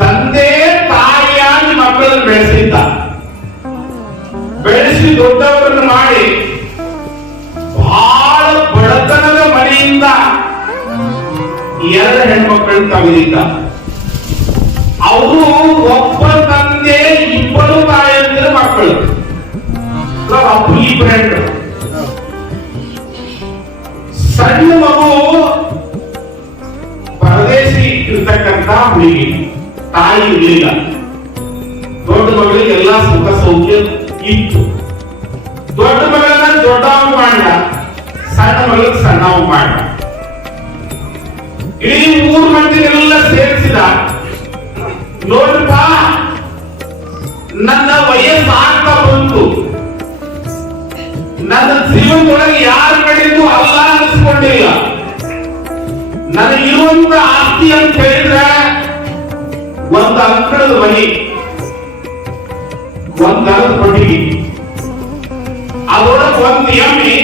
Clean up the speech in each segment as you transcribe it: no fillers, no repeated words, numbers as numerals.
ತಂದೆ ತಾಯಿಯಾಗಿ ಮಕ್ಕಳನ್ನು ಬೆಳೆಸಿದ್ದ, ಬೆಳೆಸಿ ದೊಡ್ಡವರನ್ನು ಮಾಡಿ ಬಹಳ ಬಡತನದ ಮನೆಯಿಂದ ಎರಡು ಹೆಣ್ಮಕ್ಕಳನ್ನು ತಗಲಿದ್ದ. ಅವರು ಒಬ್ಬ ತಂದೆ ಇಬ್ಬರು ತಾಯಿಯಂದಿರ ಮಕ್ಕಳು, ಇಬ್ಬರು. ಸಣ್ಣ ಮಗು ಪರದೇಶಿ ಇರ್ತಕ್ಕಂತ ಹುಡುಗಿ, ತಾಯಿ ಇರಲಿಲ್ಲ. ದೊಡ್ಡ ಮಗಳಿಗೆ ಎಲ್ಲಾ ಸುಖ ಸೌಖ್ಯ ಇತ್ತು. ದೊಡ್ಡ ಮಗಳನ್ನ ದೊಡ್ಡವ ಮಾಡ, ಸಣ್ಣ ಮಗಳಿಗೆ ಸಣ್ಣವ ಮಾಡ. ಇಡೀ 3 ಮಂದಿನೆಲ್ಲ ಸೇರಿಸಿದ. ನೋಡ್ರಪ್ಪ, ನನ್ನ ವಯಸ್ಸು ಆಗ್ತಾ ಬಂತು, ನನ್ನ ಜೀವನದೊಳಗೆ ಯಾರ ಕಡೆಗೂ ಅಲ್ಲ ಅನಿಸ್ಕೊಂಡಿಲ್ಲ. ನನಗಿರುವಂತ ಆಸ್ತಿ ಅಂತ ಹೇಳಿದ್ರೆ ಒಂದು ಅಂಕಣದ ಮನೆ, ಒಂದು ದರದ ಕೊಟ್ಟಿಗೆ, ಅದರೊಳಗೆ ಒಂದು ಎಮ್ಮೆ,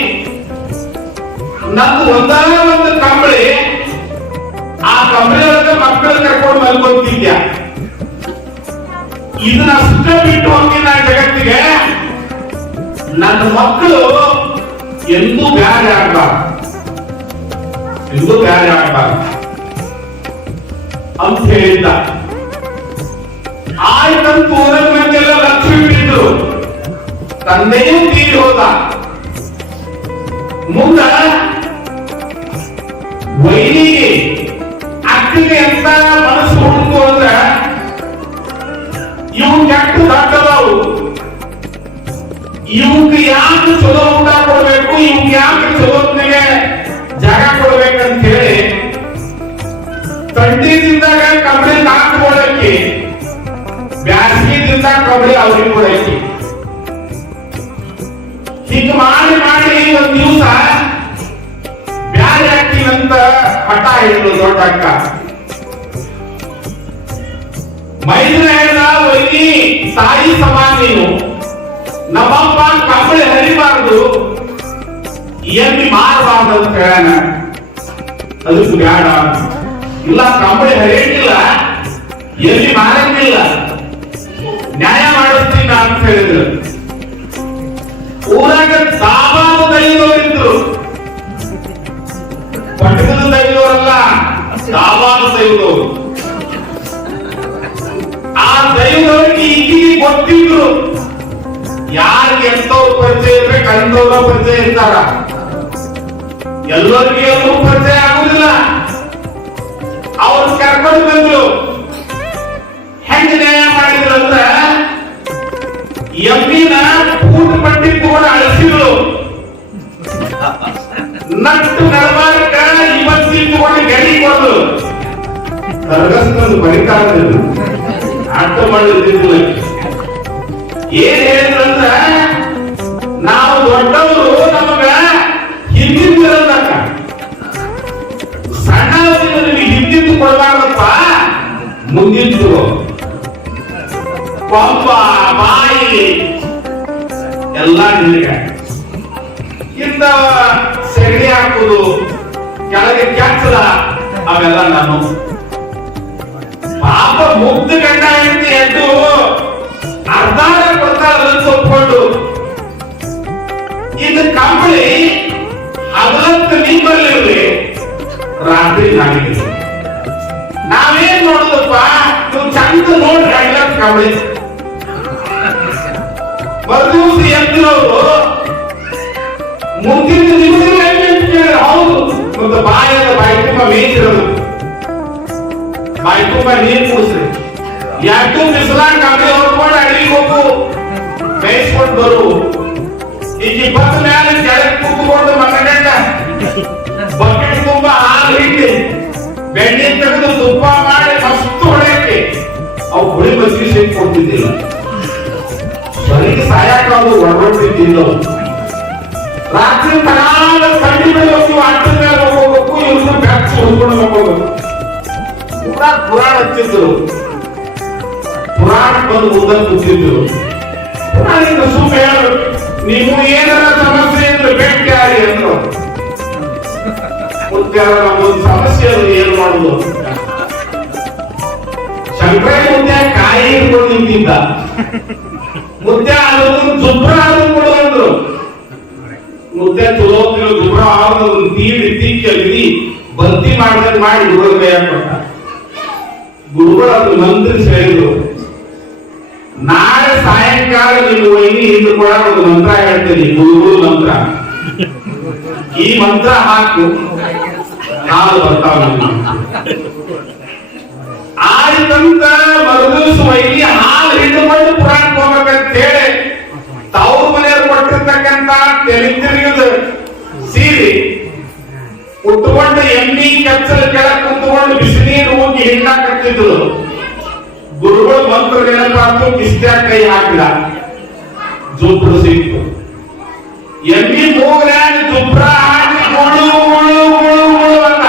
ನಂದು ಒಂದೇ ಒಂದು ಕಂಬಳಿ. ಆ ಕಂಬಳಿ ಒಳಗೆ ಮಕ್ಕಳು ಕರ್ಕೊಂಡು ಮಲ್ಕೊಂತಿದ್ಯ. ಇದನ್ನಷ್ಟ ಬಿಟ್ಟು ಹೋಗಿ ನಾ ಜಗತ್ತಿಗೆ ನನ್ನ ಮಕ್ಕಳು ಎಂದೂ ಬ್ಯಾರೆ ಆಗಬಾರ್ದು, ಎಂದೂ ಬ್ಯಾರೆ ಆಗಬಾರ್ದು ಅಂತ ಹೇಳಿದ್ದ. ಆಯ್ತಂತ ಊರಿನ ಮಂದಿಯೆಲ್ಲ ಲಕ್ಷ್ಮಿ ಬಿಟ್ಟಿದ್ರು. ತಂದೆಯೂ ತೀರಿ ಹೋದ. ಮುಂದ ವೈನಿಗೆ ಅಕ್ಕಗೆ ಎಂತ ಮನಸ್ಸು ಹುಡುಕು ಅಂದ್ರೆ, ಇವು ಕೆಟ್ಟ ದೊಡ್ಡದವು, ಇವಕ್ಕೆ ಯಾಕೆ ಚಲೋ ಊಟ ಕೊಡ್ಬೇಕು, ಇವಕ್ಕೆ ಯಾಕೆ ಚಲೋತ್ನೆಗೆ ಜಾಗ ಕೊಡ್ಬೇಕಂತ ಹೇಳಿ ಥಂಡಿದಿಂದಾಗ ಕಬಡ್ಡಿ ಹಾಕೊಳಕ್ಕೆ, ಬ್ಯಾಸಗಿದಿಂದ ಕಬಡ್ಡಿ ಅವ್ರಿಗೆ ಕೊಡಕ್ಕೆ. ಹೀಗ ಮಾಡಿ ಮಾಡಿ ಒಂದ್ ದಿವಸ ಬ್ಯಾರೆ ಹಾಕ್ತೀನಂತ ಹಠ ಹಿಡಿದು ದೊಡ್ಡ ಅಕ್ಕ. ಮೈದನ ಹೇಳಿದ, ಒಯ್ಯಿ ತಾಯಿ ಸಮಾನ ನೀನು, ನಮ್ಮಪ್ಪ ಕಬಡ್ಡಿ ಹರಿಬಾರ್ದು, ಎಲ್ಲಿ ಮಾರಬಾರ್ದು ಅಂತ ಹೇಳ. ಅದಕ್ಕೆ ಬೇಡ, ಇಲ್ಲ ಕಬಡ್ಡಿ ಹರಿಯಂಗಿಲ್ಲ, ಎಲ್ಲಿ ಮಾರಂಗಿಲ್ಲ, ನ್ಯಾಯ ಮಾಡಿಸ್ತೀನ ಅಂತ ಹೇಳಿದ್ರು. ಊರಾಗ ದಾಬಾದ ದೈವರಿದ್ರು, ಪಟ್ಟಣದ ದೈವರಲ್ಲ, ದಾಬಾದ ದೈವದವರು. ಆ ದೈವದವರಿಗೆ ಈಗಿಗೆ ಗೊತ್ತಿದ್ರು ಯಾರಿಗೆ ಎಂತವ್ರು ಪರಿಚಯ ಇರ್ಬೇಕು, ಅಂಥವ್ರ ಪರಿಚಯ ಇರ್ತಾರ. ಎಲ್ಲರಿಗೂ ಎಲ್ಲರೂ ಪರಿಚಯ ಆಗುದಿಲ್ಲ. ಅವ್ರು ಕರ್ಕೊಂಡು ಬಂದ್ರು. ಹೆಂಗ ನ್ಯಾಯ ಮಾಡಿದ್ರು ಅಂದ್ರ, ಎಮ್ಮಿನ ಊಟ ಪಟ್ಟಿ ತಗೊಂಡು ಅಳಿಸಿದ್ರು, ನಟ್ಟು ನಡಬಾರಕ ಇವತ್ತಿ ತಗೊಂಡು ಗಡಿ ಕೊಡಲು. ಕರ್ಗಸ್ಕೊಂಡು ಬರಿತಾರಿದ್ರು, ಅರ್ಥ ಮಾಡಿದ್ದಿಲ್ಲ. ಏನ್ ಹೇಳಿದ್ರಂದ್ರ, ನಾವು ದೊಡ್ಡವರು ನಮಗ ಹಿಂದಿದ್ದಿರಲ್ಲಕ್ಕ, ಸಣ್ಣ ಹಿಂದಿದ್ದು ಕೊಡಬಾರ್ದಪ್ಪ, ಮುಂದಿದ್ದು ಕೊಂಬ ಬಾಯಿ ಎಲ್ಲ ನಿನಗೆ. ಇಂದ ಸೆಗಣಿ ಹಾಕುದು, ಕೆಳಗೆ ಕೆಚ್ಚದ, ಅವೆಲ್ಲ ನಾನು. ಪಾಪ ಮುಗ್ಧ ಗಂಡ ಹೆಂಡತಿ ಎದ್ದು ಅರ್ಧಾರ ಕೊಡ್ತಾರ ಒಪ್ಕೊಂಡು. ಇದು ಕಂಬಳಿ ಹಗಲತ್ತು ನಿಂಬಲ್ಲಿ, ರಾತ್ರಿ ನಾಡಿಗೆ. ನಾವೇನ್ ನೋಡುದಪ್ಪ, ನೀವು ಚಂದ ನೋಡ್ರಿ ಹಗಲತ್ತು ಕಂಬಳಿ. ಮರುದಿವಸ ಎದ್ದಿರೋರು ಮುಂದಿನ ನಿಮಿಷ ಹೌದು, ಒಂದು ಬಾಯದ ಬಾಯಿ ತುಂಬ ಮೇಯಿಸಿರೋದು, ಬಾಯಿ ತುಂಬ ನೀರು ಕುಡಿಸ್ರಿ. ಯಾಕೆ ಬಿಸಿಲಾಗ ಕಂಬಳಿ ಹೊಡ್ಕೊಂಡು ಅಡಿಗೆ ಹೋಗು, ಬೇಯಿಸ್ಕೊಂಡು ಬರು. ಈಗ ಬಸ್ ಮೇಲೆ ಕೆಳಗೆ ಕೂತ್ಕೊಂಡು ಮಕ್ಕಳ ಬಕೆಟ್ ತುಂಬ ಹಾಲು ಹಿಂಡಿ ಬೆಣ್ಣೆ ತೆಗೆದು ತುಪ್ಪ ಮಾಡಿ ಮಸ್ತು ಹೊಡೆಯಕ್ಕೆ ಅವು ಹುಳಿ ಮಜ್ಜಿಗೆ ಸೇರಿ ಕೊಡ್ತಿದ್ದಿಲ್ಲ. ಬರೀಗೆ ಸಾಯಕ ಅದು ಹೊರಡ್ತಿದ್ದಿಲ್ಲ. ರಾತ್ರಿ ತನಾಲ ಕಡ್ಡಿ ಮೇಲೆ ಹೋಗಿ ಅಡ್ಡ ಮೇಲೆ ಹೋಗ್ಬೇಕು, ಇವ್ರನ್ನ ಬ್ಯಾಗ್ಸ್ ಹೊಡ್ಕೊಂಡು ಹೋಗ್ಬೇಕು. ಪುರಾಣ ಹಚ್ಚಿದ್ರು, ಪುರಾಣ ಬಂದು ಮುಂದೆ ಕೂತಿದ್ರು. ಪುರಾಣಿಕ ಸುಮ್ಮನೆ ಹೇಳು, ನೀವು ಏನಾರ ಸಮಸ್ಯೆ ಇದ್ರೆ ಭೇಟಿ ಆಗಿ ಅಂದ್ರು. ನಮ್ಮೊಂದು ಸಮಸ್ಯೆ ಏನು ಮಾಡುದು, ಮುದ್ದೆ ಕಾಯಿ ಹಿಡ್ಕೊಂಡು ನಿಂತಿದ್ದ. ಮುದ್ದೆ ಅದನ್ನು ಜುಬ್ರ ಆದ್ರೂ ಕೊಡು ಅಂದ್ರು. ಮುದ್ದೆ ಚಲೋ ಜುಬ್ರ ಆದ್ರೂ ತೀಡಿ ತಿಕ್ಕಿ ಬಂತಿ ಮಾಡ್ದಂಗ್ ಮಾಡಿ ಗುರುಗಳ ಕೈಯಾಗ ಕೊಟ್ಟ. ಗುರುಗಳು ಅದು ಮಂತ್ರಿಸಿ ಹೇಳಿದ್ರು, ನಾಳೆ ಸಾಯಂಕಾಲ ನಿಮ್ಮ ವೈನಿ ಹಿಂದೆ ಕೂಡ ಒಂದು ಮಂತ್ರ ಹೇಳ್ತೀನಿ, ಗುರುಗಳು ಮಂತ್ರ. ಈ ಮಂತ್ರ ಹಾಕು, ಹಾಲು ಬರ್ತಾವ. ಆಯ್ತಂತ ಮರುದಿವಸ ವೈನಿ ಹಾಲು ಹಿಡಿದುಕೊಂಡು ಪುರಾಣಕ್ಕೆ ಹೋಗ್ಬೇಕಂತ ಹೇಳಿ ತವ್ರ ಮನೆಯವ್ರು ಕೊಟ್ಟಿರ್ತಕ್ಕಂತ ತೆಲಿತಿರಿಗದ ಸೀರೆ ಉಟ್ಕೊಂಡು ಎಮ್ಮಿ ಕೆಚ್ಚಲ ಕೆಳಗೆ ಕುಂತ್ಕೊಂಡು ಬಿಸಿನೀರು ಹೋಗಿ ಹಿಂಡಾಕತ್ತಿದ್ರು. ಗುರುಗಳು ಮಂತ್ರ ನೆನಪಾತು, ಬಿಸ್ತ್ಯಾಗ ಕೈ ಹಾಕಿದ, ಜುಬ್ರು ಸಿಕ್ತು. ಎಮ್ಮಿ ಮೂಗ್ರ್ಯಾಗ ಜುಬ್ರ ಹಾಕಿ ಗುಳು ಗುಳು ಗುಳು ಗುಳು ಅಂತ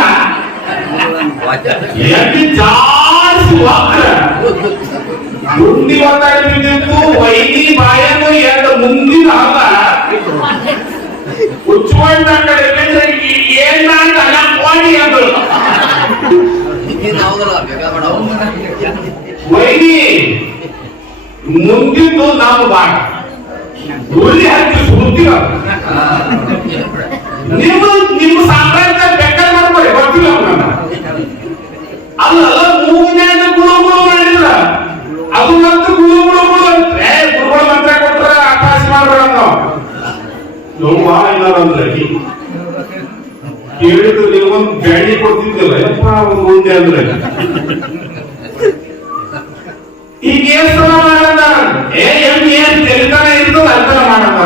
ಎಮ್ಮಿ ಜಾಸ್ತಿ ವಕ್ರ ಗುಂಡಿ ಒತ್ತಾಗಿ ಬಿದ್ದಿತ್ತು. ವೈನಿ ಬಾಯನ್ನು ಎರಡು ಮುಂದಿನ ಅಲ್ಲ ಉಚ್ಕೊಂಡ ಕಡೆ ಏನ ಕೋಡಿ ಅಂದ್ರು. ವೈನಿ ಮುಂದಿದ್ದು ನಾವು ಬಾಳ ಗುರಿ ಹಾಕಿ ಸುದ್ದಿರ ನಿಮ್ಮ ಸಾಮ್ರಾಜ್ಯ ಬೆಕ್ಕಲ್ ಮಾಡ್ಕೊಳ್ಳಿ, ಗೊತ್ತಿಲ್ಲ ಅಲ್ಲ ಮೂಗಿನಾಗ ಗುಳು ಗುಳು ಮಾಡಿದ್ರ ಅದು ಮತ್ತೆ ಗುಳು ಗುಳು ಗುಳು ಅಂದ್ರೆ ಗುರುಗಳ ಮಂತ್ರ ಕೊಟ್ರ ಆಕಾಶ ಮಾಡ್ಬೇಡ ನಾವು ನೋವ ಏನಾರಂದ್ರೆ ಕೇಳಿದ್ರೆ ನೀವೊಂದು ಬ್ಯಾಡಿ ಕೊಡ್ತಿದ್ದಿಲ್ಲ ಯಪ್ಪ ಒಂದು ಉಂಡೆ ಅಂದ್ರೆ ಈಗ ಏನ್ ಸಲ ಮಾಡಂದ ಏನ್ ತೆಲಿತಾನೆ ಇರ್ತದ ಅಂತರ ಮಾಡಂದ.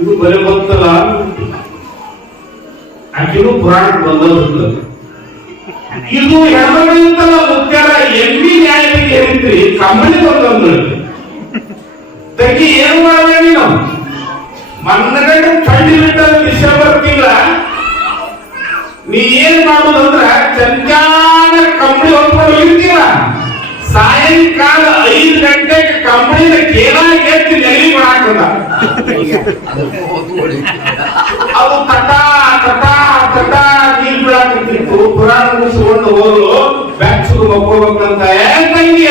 ಇದು ಬರೀ ಗೊತ್ತಲ್ಲ, ಆಕಿನೂ ಪುರಾಣಕ್ಕೆ ಬಂದದ್ದು. ಇದು ಹೆಣ್ಮಗಳಿಂತಲ್ಲ ಮುಖ್ಯರ ಎಮ್ಮಿ ನ್ಯಾಯಕ್ಕೆ ಹೇಳಿದ್ರಿ ಕಂಬಳಿ ಬಂದಂದ್ರು ತಂಗಿ ಏನ್ ಮಾಡಬೇಡಿ. ನಾವು ಮನ್ನಗಡೆ ಥಂಡಿ ಬಿಟ್ಟ ಡಿಸೆಂಬರ್ ತಿಂಗಳ ನೀ ಏನ್ ಮಾಡುದಂದ್ರ ಚಂಚಾನ ಕಂಬಳಿ ಹೊತ್ಕೊಂಡು ಇರ್ತೀರ. ಸಾಯಂಕಾಲ 5 ಗಂಟೆಗೆ ಕಂಬಳಿನ ಕೇನಾಗಿ ಎತ್ತಿ ನೆಲಿ ಮಾಡಾಕದ ಅದು ತಟ ತಟ ತಟ ನೀರ್ ಬಿಡಾಕತ್ತಿತ್ತು. ಪುರಾಣ ಮುಗಿಸ್ಕೊಂಡು ಹೋದ್ರು ಬ್ಯಾಕ್ಸು ಮಕ್ಕೋಬೇಕಂತ ತಂಗಿ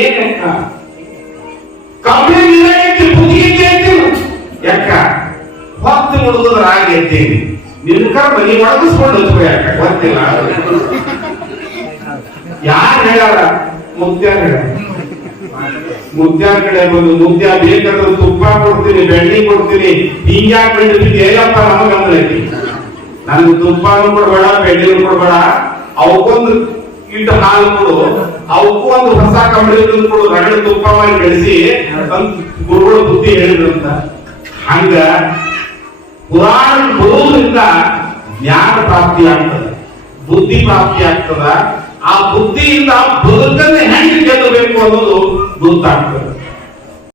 ಏನಕ್ಕ ಕಂಬಳಿ ನೀರಾಗಿ ಬುದ್ಧಿಗೆ ಯಾಕ ಹೊತ್ತು ಮುಳುಗುದ್ರ ಆಗೈತೀನಿ ನಿನ್ಕ ಮನಿ ಒಳಗಿಸ್ಕೊಂಡು ಹೋಗ್ಬೇಕು. ಯಾಕ ಗೊತ್ತಿಲ್ಲ, ಯಾರು ಹೇಳಾರ? ಮುದ್ದ್ಯಾರ ಹೇಳ. ಮುದ್ದ್ಯಾರ ಕಡೆ ಬಂದು ಮುದ್ದ್ಯಾ ಬೇಕಾದ್ರೆ ತುಪ್ಪ ಕೊಡ್ತೀನಿ, ಬೆಣ್ಣೆ ಕೊಡ್ತೀನಿ, ಹಿಂಗ್ಯಾಕ್ ಬೆಣ್ಣೆ ಹೇಗಪ್ಪ ನಮಗಂದ್ರೆ ನನ್ಗೆ ತುಪ್ಪನೂ ಕೊಡ್ಬೇಡ ಬೆಣ್ಣೆನೂ ಕೊಡ್ಬೇಡ, ಅವಕ್ಕೊಂದು ಇಟ್ಟು ಹಾಲು ಕೊಡು, ಅವಕ್ಕೂ ಒಂದು ಹೊಸ ಕಂಬಳಿ ಕೊಡು, ರಗಡ ತುಪ್ಪ ಮಾಡಿ ಬೆಳೆಸಿ ಗುರುಗಳು ಬುದ್ಧಿ ಹೇಳಿದ್ರಂತ. ಹಂಗ ಪುರಾಣ ಬರೋದ್ರಿಂದ ಜ್ಞಾನ ಪ್ರಾಪ್ತಿ ಆಗ್ತದ, ಬುದ್ಧಿ ಪ್ರಾಪ್ತಿ ಆಗ್ತದ. ಆ ಬುದ್ಧಿಯಿಂದ ಬದುಕನ್ನೇ ಹೆಂಗೆ ಗೆಲ್ಲಬೇಕು ಅನ್ನೋದು ಗೊತ್ತಾಗ್ತದೆ.